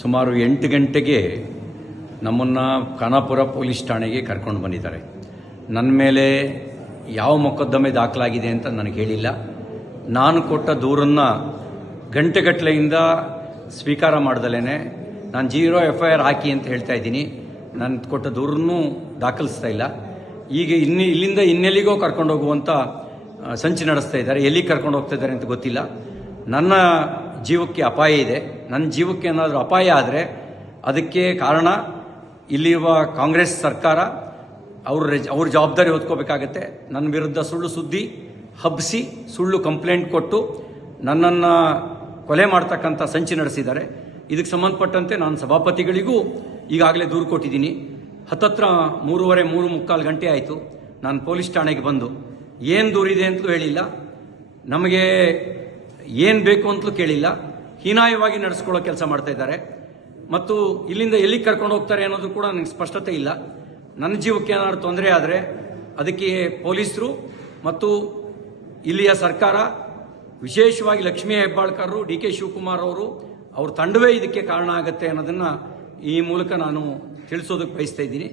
ಸುಮಾರು 8 ಗಂಟೆಗೆ ನಮ್ಮನ್ನು ಖಾನಾಪುರ ಪೊಲೀಸ್ ಠಾಣೆಗೆ ಕರ್ಕೊಂಡು ಬಂದಿದ್ದಾರೆ. ನನ್ನ ಮೇಲೆ ಯಾವ ಮೊಕದ್ದಮೆ ದಾಖಲಾಗಿದೆ ಅಂತ ನನಗೆ ಹೇಳಿಲ್ಲ. ನಾನು ಕೊಟ್ಟ ದೂರನ್ನು ಗಂಟೆಗಟ್ಟಲೆಯಿಂದ ಸ್ವೀಕಾರ ಮಾಡ್ದಲೇ ನಾನು 0 FIR ಹಾಕಿ ಅಂತ ಹೇಳ್ತಾ ಇದ್ದೀನಿ. ನಾನು ಕೊಟ್ಟ ದೂರನ್ನು ದಾಖಲಿಸ್ತಾ ಇಲ್ಲ. ಈಗ ಇಲ್ಲಿಂದ ಇನ್ನೆಲ್ಲಿಗೋ ಕರ್ಕೊಂಡು ಹೋಗುವಂಥ ಸಂಚು ನಡೆಸ್ತಾ ಇದ್ದಾರೆ. ಎಲ್ಲಿಗೆ ಕರ್ಕೊಂಡು ಹೋಗ್ತಾ ಇದ್ದಾರೆ ಅಂತ ಗೊತ್ತಿಲ್ಲ. ನನ್ನ ಜೀವಕ್ಕೆ ಅಪಾಯ ಇದೆ. ನನ್ನ ಜೀವಕ್ಕೆ ಏನಾದರೂ ಅಪಾಯ ಆದರೆ ಅದಕ್ಕೆ ಕಾರಣ ಇಲ್ಲಿರುವ ಕಾಂಗ್ರೆಸ್ ಸರ್ಕಾರ. ಅವ್ರ ಜವಾಬ್ದಾರಿ ಹೊತ್ಕೋಬೇಕಾಗತ್ತೆ. ನನ್ನ ವಿರುದ್ಧ ಸುಳ್ಳು ಸುದ್ದಿ ಹಬ್ಬಿಸಿ ಸುಳ್ಳು ಕಂಪ್ಲೇಂಟ್ ಕೊಟ್ಟು ನನ್ನನ್ನು ಕೊಲೆ ಮಾಡ್ತಕ್ಕಂಥ ಸಂಚು ನಡೆಸಿದ್ದಾರೆ. ಇದಕ್ಕೆ ಸಂಬಂಧಪಟ್ಟಂತೆ ನಾನು ಸಭಾಪತಿಗಳಿಗೂ ಈಗಾಗಲೇ ದೂರು ಕೊಟ್ಟಿದ್ದೀನಿ. ಹತ್ತತ್ರ 3:45 ಗಂಟೆ ಆಯಿತು ನಾನು ಪೊಲೀಸ್ ಠಾಣೆಗೆ ಬಂದು. ಏನು ದೂರಿದೆ ಅಂತಲೂ ಹೇಳಿಲ್ಲ, ನಮಗೆ ಏನು ಬೇಕು ಅಂತಲೂ ಕೇಳಿಲ್ಲ. ಹೀನಾಯವಾಗಿ ನಡೆಸ್ಕೊಳ್ಳೋ ಕೆಲಸ ಮಾಡ್ತಾ ಇದ್ದಾರೆ. ಮತ್ತು ಇಲ್ಲಿಂದ ಎಲ್ಲಿಗೆ ಕರ್ಕೊಂಡು ಹೋಗ್ತಾರೆ ಅನ್ನೋದು ಕೂಡ ನನಗೆ ಸ್ಪಷ್ಟತೆ ಇಲ್ಲ. ನನ್ನ ಜೀವಕ್ಕೆ ಏನಾದರೂ ತೊಂದರೆ ಆದರೆ ಅದಕ್ಕೆ ಪೊಲೀಸರು ಮತ್ತು ಇಲ್ಲಿಯ ಸರ್ಕಾರ, ವಿಶೇಷವಾಗಿ ಲಕ್ಷ್ಮೀ ಹೆಬ್ಬಾಳ್ಕರ್, DK ಶಿವಕುಮಾರ್ ಅವ್ರ ತಂಡವೇ ಇದಕ್ಕೆ ಕಾರಣ ಆಗುತ್ತೆ ಅನ್ನೋದನ್ನು ಈ ಮೂಲಕ ನಾನು ತಿಳಿಸೋದಕ್ಕೆ ಬಯಸ್ತಾ ಇದ್ದೀನಿ.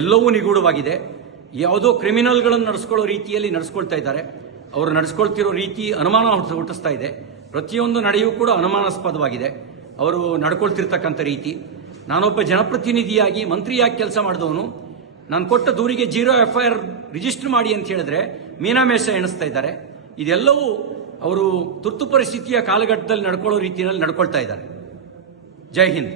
ಎಲ್ಲವೂ ನಿಗೂಢವಾಗಿದೆ. ಯಾವುದೋ ಕ್ರಿಮಿನಲ್ಗಳನ್ನು ನಡೆಸ್ಕೊಳ್ಳೋ ರೀತಿಯಲ್ಲಿ ನಡೆಸ್ಕೊಳ್ತಾ ಇದ್ದಾರೆ. ಅವರು ನಡೆಸ್ಕೊಳ್ತಿರೋ ರೀತಿ ಅನುಮಾನ ಹುಟ್ಟಿಸ್ತಾ ಇದೆ. ಪ್ರತಿಯೊಂದು ನಡೆಯೂ ಕೂಡ ಅನುಮಾನಾಸ್ಪದವಾಗಿದೆ ಅವರು ನಡ್ಕೊಳ್ತಿರ್ತಕ್ಕಂಥ ರೀತಿ. ನಾನೊಬ್ಬ ಜನಪ್ರತಿನಿಧಿಯಾಗಿ ಮಂತ್ರಿಯಾಗಿ ಕೆಲಸ ಮಾಡಿದವನು. ನಾನು ಕೊಟ್ಟ ದೂರಿಗೆ 0 FIR ರಿಜಿಸ್ಟರ್ ಮಾಡಿ ಅಂತ ಹೇಳಿದ್ರೆ ಮೀನಾಮೇಷ ಎಣಿಸ್ತಾ ಇದ್ದಾರೆ. ಇದೆಲ್ಲವೂ ಅವರು ತುರ್ತು ಪರಿಸ್ಥಿತಿಯ ಕಾಲಘಟ್ಟದಲ್ಲಿ ನಡ್ಕೊಳ್ಳೋ ರೀತಿಯಲ್ಲಿ ನಡ್ಕೊಳ್ತಾ ಇದ್ದಾರೆ. ಜೈ ಹಿಂದ್.